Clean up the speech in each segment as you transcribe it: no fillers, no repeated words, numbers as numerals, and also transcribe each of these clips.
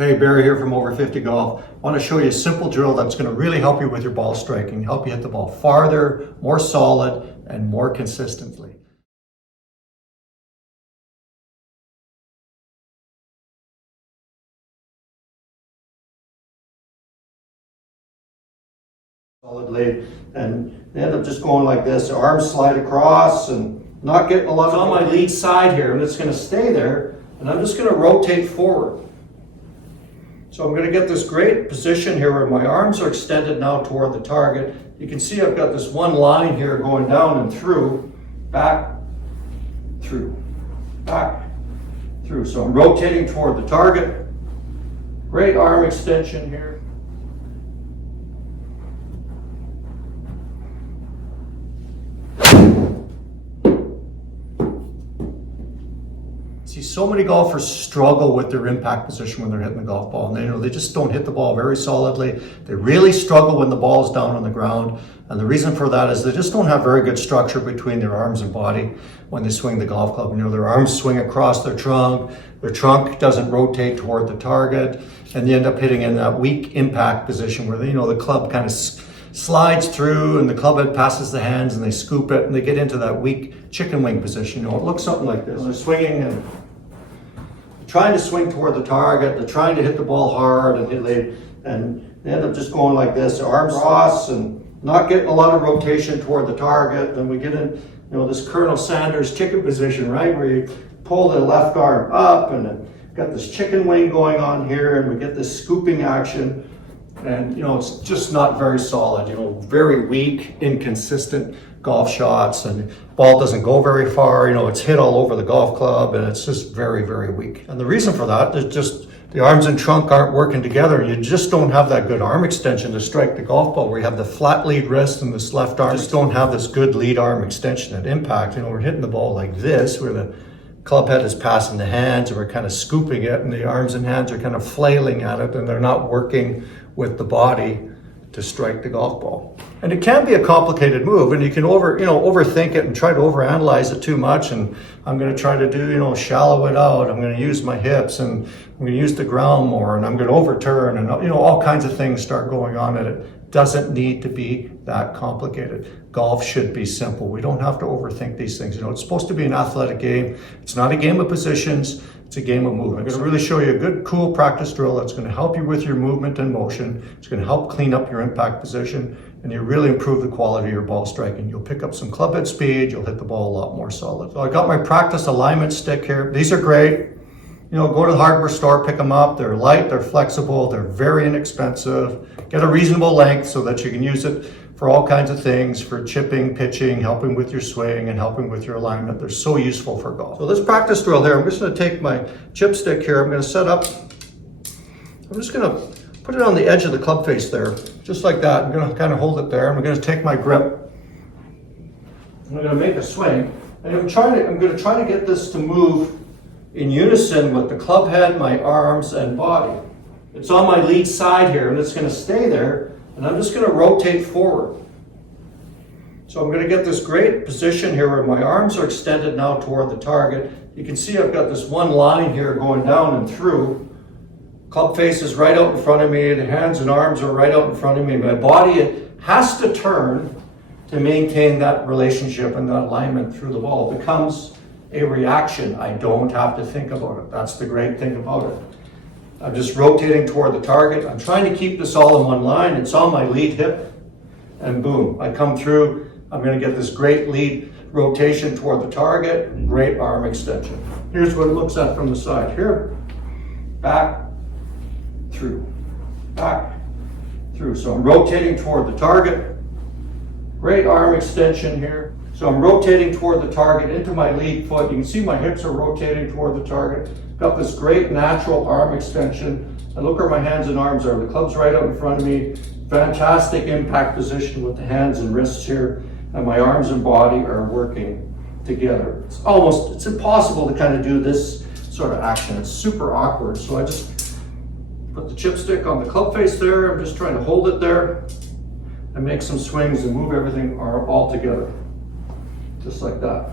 Hey, Barry here from Over 50 Golf. I want to show you a simple drill that's going to really help you with your ball striking, help you hit the ball farther, more solid, and more consistently. Solidly, and they end up just going like this. The arms slide across and not getting a lot of... It's on my lead side here, and it's going to stay there, and I'm just going to rotate forward. So I'm going to get this great position here where my arms are extended now toward the target. You can see I've got this one line here going down and through, back, through, back, through. So I'm rotating toward the target. Great arm extension here. See, so many golfers struggle with their impact position when they're hitting the golf ball, and they just don't hit the ball very solidly. They really struggle when the ball is down on the ground, and the reason for that is they just don't have very good structure between their arms and body when they swing the golf club. Their arms swing across their trunk doesn't rotate toward the target, and they end up hitting in that weak impact position where the club kind of slides through and the club head passes the hands and they scoop it and they get into that weak chicken wing position. It looks something like this. They're swinging and trying to swing toward the target, they're trying to hit the ball hard, and they end up just going like this, arms cross and not getting a lot of rotation toward the target. Then we get in this Colonel Saunders chicken position, right, where you pull the left arm up and then got this chicken wing going on here, and we get this scooping action. And it's just not very solid, very weak, inconsistent golf shots, and ball doesn't go very far. It's hit all over the golf club, and it's just very, very weak. And the reason for that is just the arms and trunk aren't working together. You just don't have that good arm extension to strike the golf ball, where you have the flat lead wrist and this left arm. Just don't have this good lead arm extension at impact. We're hitting the ball like this, where the club head is passing the hands, and we're kind of scooping it, and the arms and hands are kind of flailing at it, and they're not working with the body to strike the golf ball. And it can be a complicated move, and you can overthink it and try to overanalyze it too much. And I'm going to try to do shallow it out. I'm going to use my hips, and I'm going to use the ground more, and I'm going to overturn, and all kinds of things start going on. And it doesn't need to be that complicated. Golf should be simple. We don't have to overthink these things. It's supposed to be an athletic game. It's not a game of positions. It's a game of movement. I'm going to really show you a good, cool practice drill that's going to help you with your movement and motion. It's going to help clean up your impact position, and you really improve the quality of your ball striking. You'll pick up some club head speed. You'll hit the ball a lot more solid. So I got my practice alignment stick here. These are great. Go to the hardware store, pick them up. They're light, they're flexible, they're very inexpensive. Get a reasonable length so that you can use it for all kinds of things, for chipping, pitching, helping with your swing, and helping with your alignment. They're so useful for golf. So this practice drill here, I'm just going to take my chipstick here. I'm going to set up, I'm just going to put it on the edge of the club face there, just like that. I'm going to kind of hold it there. I'm going to take my grip. I'm going to make a swing, and I'm going to try to get this to move in unison with the club head, my arms, and body. It's on my lead side here, and it's going to stay there, and I'm just going to rotate forward. So I'm going to get this great position here where my arms are extended now toward the target. You can see I've got this one line here going down and through. Club face is right out in front of me, the hands and arms are right out in front of me. My body has to turn to maintain that relationship and that alignment through the ball. It becomes a reaction. I don't have to think about it. That's the great thing about it. I'm just rotating toward the target. I'm trying to keep this all in one line. It's on my lead hip, and boom, I come through. I'm going to get this great lead rotation toward the target, and great arm extension. Here's what it looks like from the side. Here, back, through, back, through. So I'm rotating toward the target. Great arm extension here. So I'm rotating toward the target into my lead foot. You can see my hips are rotating toward the target. Got this great natural arm extension. And look where my hands and arms are. The club's right out in front of me. Fantastic impact position with the hands and wrists here. And my arms and body are working together. It's impossible to kind of do this sort of action. It's super awkward. So I just put the chipstick on the club face there. I'm just trying to hold it there and make some swings and move everything all together. Just like that.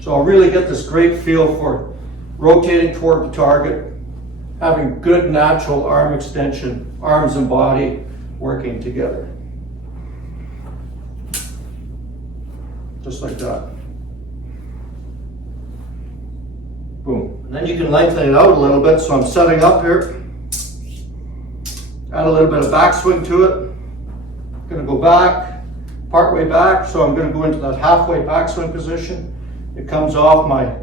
So I'll really get this great feel for rotating toward the target having good natural arm extension, arms and body working together. Just like that. Boom. And then you can lengthen it out a little bit. So I'm setting up here. Add a little bit of backswing to it. I'm going to go back, part way back. So I'm going to go into that halfway backswing position. It comes off my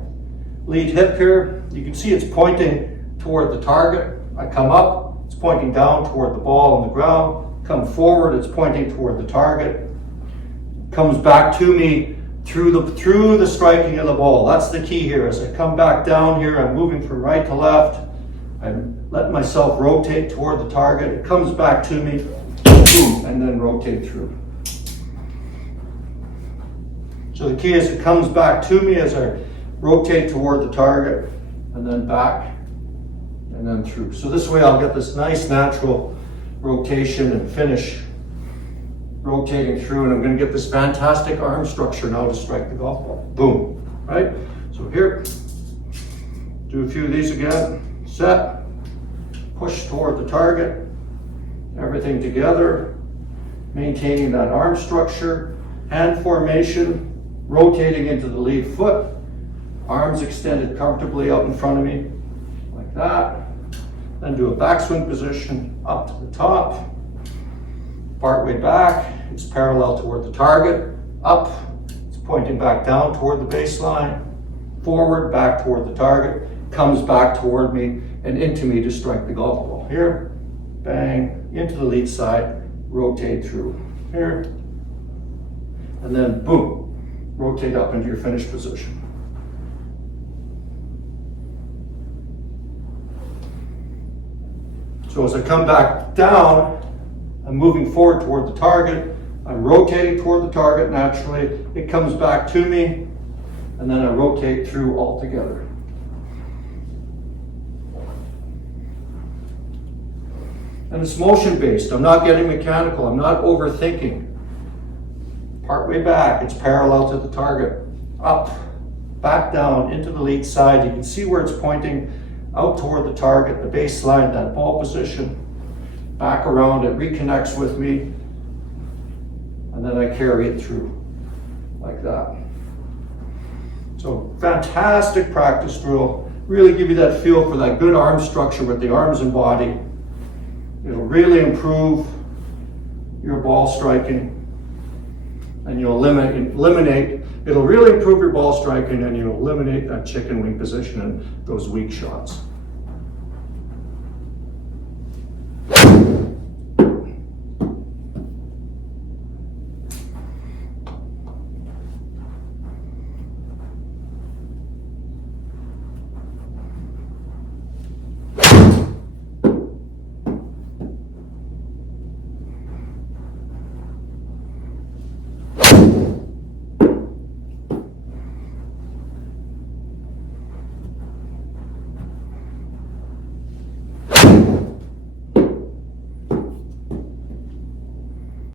lead hip here. You can see it's pointing toward the target. I come up, it's pointing down toward the ball on the ground. Come forward, it's pointing toward the target. Comes back to me through the striking of the ball. That's the key here. As I come back down here, I'm moving from right to left. I'm letting myself rotate toward the target. It comes back to me, boom, and then rotate through. So the key is it comes back to me as I rotate toward the target, and then back, and then through. So this way I'll get this nice natural rotation and finish rotating through, and I'm going to get this fantastic arm structure now to strike the golf ball. Boom, right? So here, do a few of these again. Set, push toward the target, everything together, maintaining that arm structure, hand formation, rotating into the lead foot, arms extended comfortably out in front of me, like that. Then do a backswing position, up to the top, part way back, it's parallel toward the target, up, it's pointing back down toward the baseline, forward, back toward the target, comes back toward me and into me to strike the golf ball. Here, bang, into the lead side, rotate through. Here, and then boom, rotate up into your finish position. So as I come back down, I'm moving forward toward the target. I'm rotating toward the target naturally. It comes back to me, and then I rotate through altogether. And it's motion based. I'm not getting mechanical. I'm not overthinking. Part way back, it's parallel to the target. Up, back down, into the lead side. You can see where it's pointing out toward the target, the baseline, that ball position. Back around, it reconnects with me, and then I carry it through like that. So fantastic practice drill. Really give you that feel for that good arm structure with the arms and body. It'll really improve your ball striking, and you'll it'll really improve your ball striking, and you'll eliminate that chicken wing position and those weak shots.